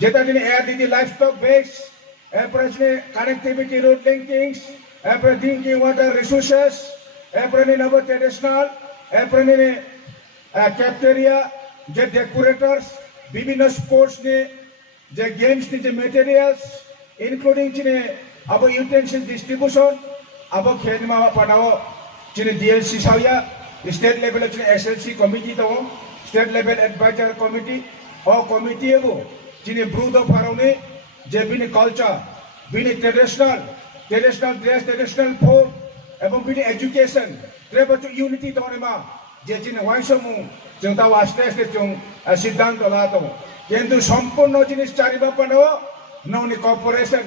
যেটা যিনি ARDD livestock base, এরপরে কানেক্টিভিটি রোড লিঙ্কিংস, এরপরে ড্রিঙ্কিং ওয়াটার রিসোর্সেস, এরপরে নব ট্রেডিশনাল, এরপরে ক্যাফটেরিয়া, যে ডেকোরেটর্স, বিভিন্ন স্পোর্টস নিয়ে যে গেমস নিয়ে যে মেটেরিয়ালস, ইনক্লুডিং চিনে আবো ইউটেন্সিল ডিস্ট্রিবিউশন, আবো খেলমা পানাও চিনে ডিএলসি সাউয়া, স্টেট লেভেল চিনে এসএলসি কমিটি দো, স্টেট লেভেল এডভাইজার কমিটি, ও কমিটি এবো চিনে ব্রুদ ফারাউনে যে বিনি কালচার, বিনি ট্রেডিশনাল ড্রেস, ট্রেডিশনাল ফুড এবং বিনি এডুকেশন, ট্রেবচ ইউনিটি দনেমা যে চিনে ওয়াইসমু जों दाव आस्ते आस्ते जों सिद्धांत लातो किन्तु सम्पूर्ण जिनिस चारिबा पानाव नौनि कॉर्पोरेशन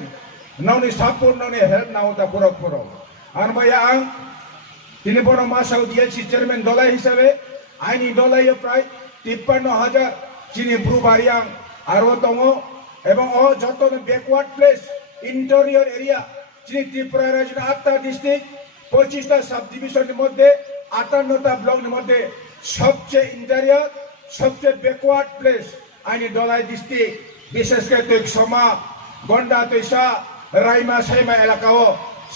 नौनि सापोर्ट नौनि हेल्प नाव दा पुरो आनबाया आं दिनै बर' मासाव डिएलसि चेयारमेन दलाय हिसाबै आंनि दलायाव प्राय 53,000 जिनि ब्रुबारि आं आरो दङ এবং ও যত ব্যাকওয়ার্ড প্লেস ইন্টেরিয়র এরিয়া যিনি ত্রিপুরা রাজ্যের 8টা ডিস্ট্রিক্ট 25টা সাব ডিভিশনের মধ্যে 58টা ব্লকের মধ্যে সবচেয়ে ইন্টেরিয়র সবচেয়ে ব্যাকওয়ার্ড প্লেস আইনি দলাই ডিস্ট্রিক্ট বিশেষ করে তৈকসমা গন্ডা তৈসা রাইমা সাইমা এলাকাও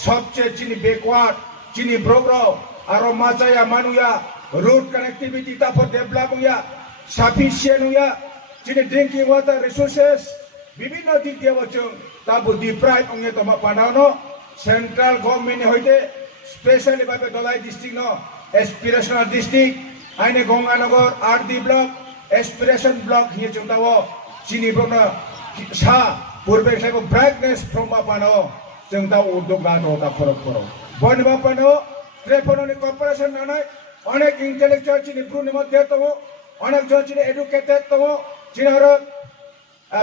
সবচেয়ে চিনি ব্যাকওয়ার্ড চিনি ব্রোগ্রো আর মাচায়া মানুয়া রোড কানেক্টিভিটি তারপর ডেভেলপ হইয়া সাফিসিয়েন্ট হইয়া চিনি ড্রিঙ্কিং ওয়াটার রিসোর্সেস বিভিন্ন দিক দিয়ে বলছেন তাবু ডিপ্রাইভ অঙ্গে তোমার পাঠানো সেন্ট্রাল গভর্নমেন্ট হইতে স্পেশালি ভাবে দলাই ডিস্ট্রিক্ট ন এসপিরেশনাল ডিস্ট্রিক্ট आइने Ganganagar RD block aspiration block हिए जोंदावो चिनिबोनो सा पूर्वे साइबो ब्राइटनेस फ्रम पानो जोंदा उद्योग लानो दा फरक बनिबा पानो ट्रेफोननि कॉर्पोरेशन नानाय अनेक इंटेलेक्चुअल चिनि ब्रुनि मध्य दङ अनेक जन चिनि एडुकेटेड दङ चिनारो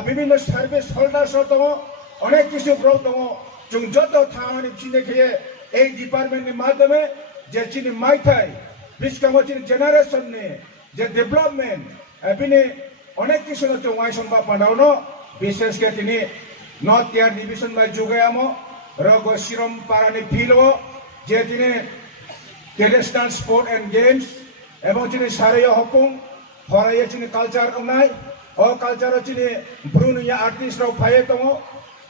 বিভিন্ন সার্ভিস হোল্ডার্স दङ अनेक किसु ब्रौ दङ जों जत थाङानि चिनि खेये এই ডিপার্টমেন্টनि माध्यमे जे चिनि माइथाय বিস্কামচিন জেনারেশন নে যে ডেভেলপমেন্ট এবিনে অনেক কিছু চৌমাই সম্ভব পানাওনো বিশেষ করে তিনি নর্থ ইয়ার ডিভিশন বাই যুগায়ামো রগ শিরম পারানি ফিলও যে তিনি ট্রেডিশনাল স্পোর্ট এন্ড গেমস এবং তিনি সারাইয়া হকুম হরাইয়া তিনি কালচার নাই ও কালচার তিনি ব্রুনিয়া আর্টিস্ট রাও ফায়ে দङ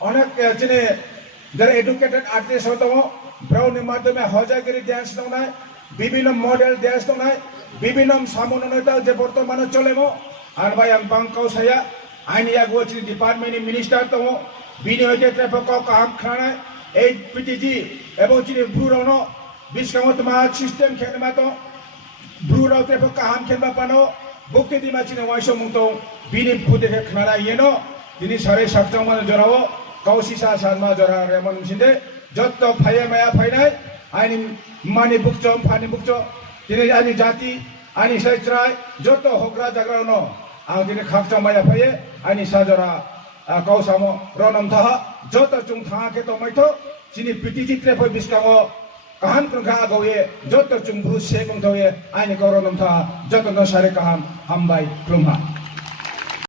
অনেক তিনি যারা এডুকেটেড আর্টিস্ট দङ ব্রাউনি মাধ্যমে হজাগিরি ড্যান্স দङ নাই বিভিন্ন মডেল ড্যান্স দङ নাই বিভিন্ন সামননতা যে বর্তমানে চলেমো আর ভাই আং বাংকাও সায়া আইনিয়া গোচি ডিপার্টমেন্ট মিনিস্টার দङ বিনি হইতে ট্রেফিক কাম খানায় এই পিটিজি এবং চিনি ব্রুরনো বিস্কামত মা সিস্টেম খেলমা দङ ব্রুরাও ট্রেফিক কাম খেলমা পানো বুক্তি দিমা চিনি ওয়াইসো মুতো বিনি ফুদেকে খানা ইয়েনো দিনি সারে সাকচামান জরাও কাউসিসা সানমা জরা রেমন সিন্দে যত ফায়া মায়া ফাইনাই आइनि मानि बुकचो फानि बुकचो दिनै आनि जाति आनि साइत्राय जत हग्रा जाग्रा न आं दिनै खाकचा माया फाये आनि साजरा काउसामो रनम थाह जत जुं थाङाखे तो मैथो चिनि पिटिजि ट्रेफो बिस्कामो काहाम कुंखा आगौये जत जुं ब्रु से गंथौये आनि गौरनम थाह जत न सारे काहाम हामबाय खुलुमहा।